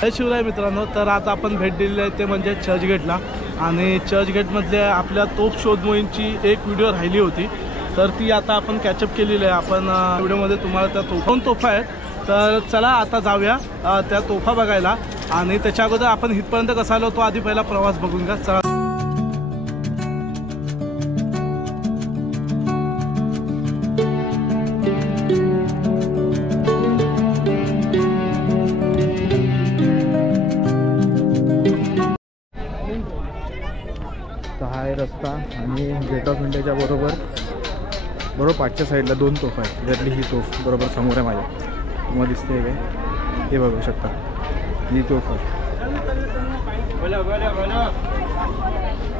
जय शिवराय मित्रांनो. तर आता आपण भेट दिलेली आहे ते म्हणजे चर्चगेटला आणि चर्चगेटमधल्या आपल्या तोफ शोध मोहीमची एक व्हिडिओ राहिली होती. तर ती आता आपण कॅचअप केलेली आहे. आपण व्हिडिओमध्ये तुम्हाला त्या दोन तोफा आहेत. तर चला आता जाऊया त्या तोफा बघायला आणि त्याच्या अगोदर आपण इथपर्यंत कसा आलो तो आधी पहिला प्रवास बघून घ्या. चला. हा आहे रस्ता आणि गेट ऑफ इंडियाच्या बरोबर पाठच्या साईडला दोन तोफा आहेत. त्यातली ही तोफ बरोबर समोर आहे माझ्या. तुम्हाला दिसते काय हे बघू शकता. ही तोफ आहे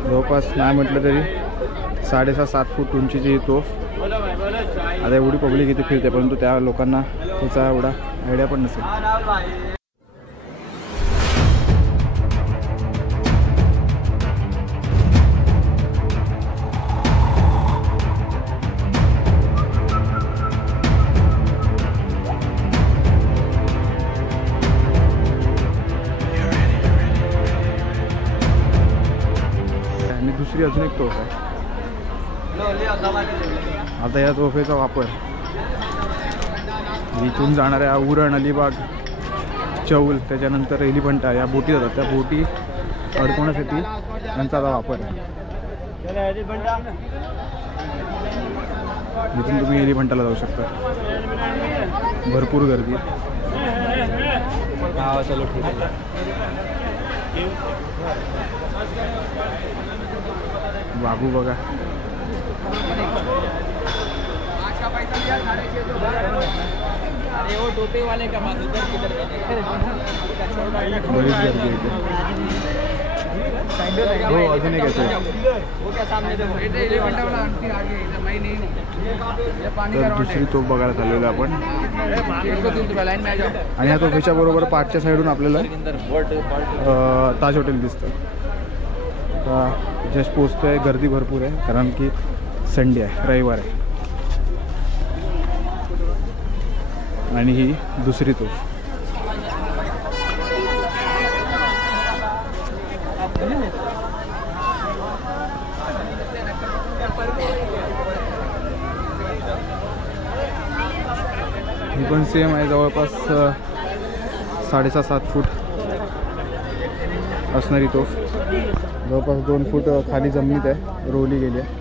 जवळपास नाही म्हटलं तरी 6.5-7 फूट उंचीची ही तोफ. आता एवढी पब्लिक इथे फिरते परंतु त्या लोकांना त्याचा एवढा आयडिया पण नसेल. दुसरी अजून एक तोफ आहे. आता या तोफेचा वापर इथून जाणाऱ्या उरण, अलिबाग, चौल त्याच्यानंतर एलिफंटा या बोटी जातात. त्या बोटी अडकवण्यासाठी त्यांचा आता वापर आहे. इथून तुम्ही एलिफंटाला जाऊ शकता. भरपूर गर्दी. हा चलो ठीक आहे. बाबू बघा. बरीच गर्दी येते. हो अजून एक येतो. तर दुसरी तोफ बघायला चाललेलो आपण आणि या तोफीच्या बरोबर पाठच्या साईडून आपल्याला ताज हॉटेल दिसतं. आता जस्ट पोचतोय. गर्दी भरपूर आहे कारण की संडे आहे, रविवार आहे. आणि ही दुसरी तोफ. ही पण सेम आहे. जवळपास 6.5-7 फूट असणारी तोफ. जवळपास 2 फूट खाली जमिनीत आहे, रोवली गेली आहे.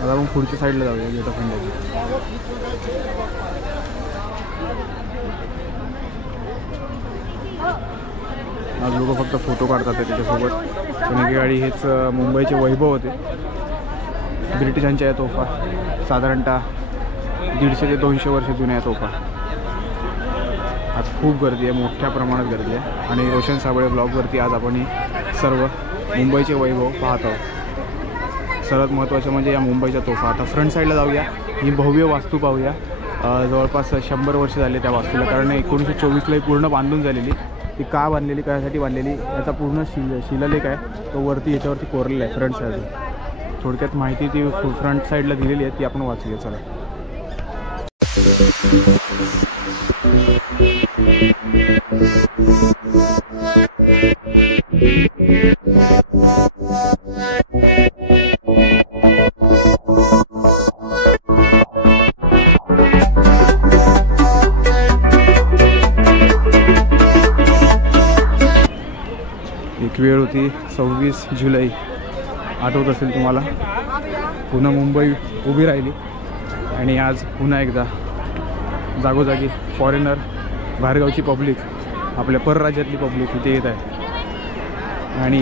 आता आपण पुढच्या साईडला जाऊया गेट ऑफ इंडियाची. आज लोक फक्त फोटो काढतात त्याच्यासोबत. पण गाडी हेच मुंबईचे वैभव होते. ब्रिटिशांच्या या तोफा साधारणतः 150 ते 200 वर्ष जुन्या या तोफा. आज खूप गर्दी आहे, मोठ्या प्रमाणात गर्दी आहे. आणि रोशन साबळे ब्लॉगवरती आज आपण सर्व मुंबईचे वैभव पाहत आहोत. सर्वात महत्त्वाचं म्हणजे या मुंबईच्या तोफा. आता फ्रंट साईडला जाऊया. ही भव्य वास्तू पाहूया. जवळपास 100 वर्ष झाले त्या वास्तूला. कारण 1924ला पूर्ण बांधून झालेली. ती का बांधलेली, कशासाठी बांधलेली याचा पूर्ण शिलालेख आहे तो वरती याच्यावरती कोरलेला आहे फ्रंट साईडला. थोडक्यात माहिती ती फ्रंट साईडला दिलेली आहे, ती आपण वाचूया. चला. एक वेळ होती 26 जुलै, आठवत असेल तुम्हाला. पुन्हा मुंबई उभी राहिली आणि आज पुन्हा एकदा जागोजागी फॉरेनर, बाहेरगावची पब्लिक, आपल्या परराज्यातली पब्लिक इथे येत आहे. आणि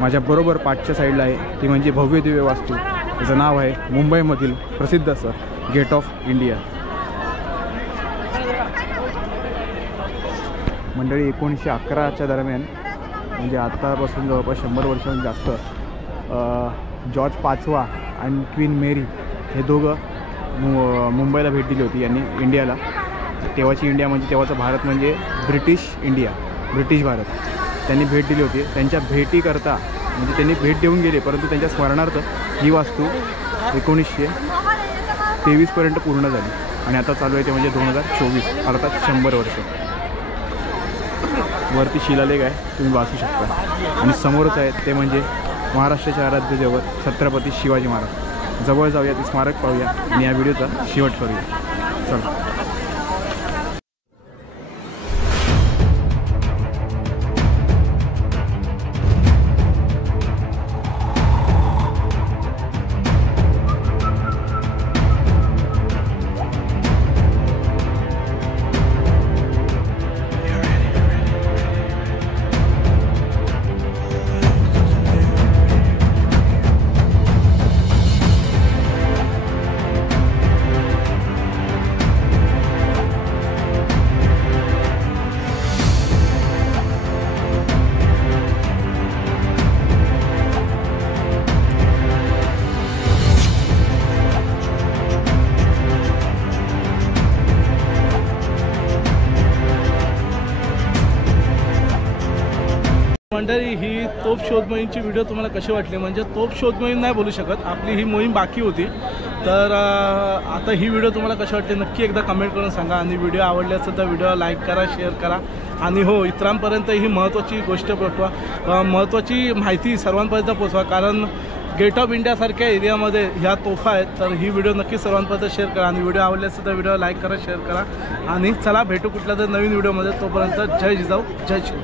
माझ्या बरोबर पाठच्या साईडला आहे ती म्हणजे भव्य दिव्य वास्तू. त्याचं नाव आहे मुंबईमधील प्रसिद्ध असं गेट ऑफ इंडिया. मंडळी 1911च्या दरम्यान म्हणजे आत्तापासून जवळपास 100 वर्षांहून जास्त जॉर्ज पाचवा आणि क्वीन मेरी हे दोघं मुंबईला भेट दिली होती यांनी इंडियाला. तेव्हाची इंडिया म्हणजे तेव्हाचा भारत म्हणजे ब्रिटिश इंडिया, ब्रिटिश भारत. त्यांनी भेट दिली होती. त्यांच्या भेटीकरता म्हणजे त्यांनी भेट देऊन गेले परंतु त्यांच्या स्मरणार्थ ही वास्तू 2023पर्यंत पूर्ण झाली आणि आता चालू आहे ते म्हणजे 2024 अर्थात 100 वर्ष. वरती शिलालेख आहे, तुम्ही वाचू शकता. आणि समोरच आहे ते म्हणजे महाराष्ट्राचे आराध्य दैवत छत्रपती शिवाजी महाराज. जवळ जाऊया, ते स्मारक पाहूया आणि या व्हिडिओचा शेवट करूया. चला. मंडळी, ही तोफ शोध मोहीमची व्हिडिओ तुम्हाला कशी वाटली? म्हणजे तोफ शोध मोहीम नाही बोलू शकत, आपली ही मोहीम बाकी होती. तर आता ही व्हिडिओ तुम्हाला कशी वाटते नक्की एकदा कमेंट करून सांगा. आणि व्हिडिओ आवडली असेल तर व्हिडिओ लाईक करा, शेअर करा. आणि हो, इतरांपर्यंत ही महत्त्वाची गोष्ट पोचवा, महत्त्वाची माहिती सर्वांपर्यंत पोचवा. कारण गेट ऑफ इंडियासारख्या एरियामध्ये ह्या तोफा आहेत. तर ही व्हिडिओ नक्की सर्वांपर्यंत शेअर करा. आणि व्हिडिओ आवडली असेल तर व्हिडिओ लाईक करा, शेअर करा. आणि चला भेटू कुठल्या तरी नवीन व्हिडिओमध्ये. तोपर्यंत जय जिजाऊ, जय श्री.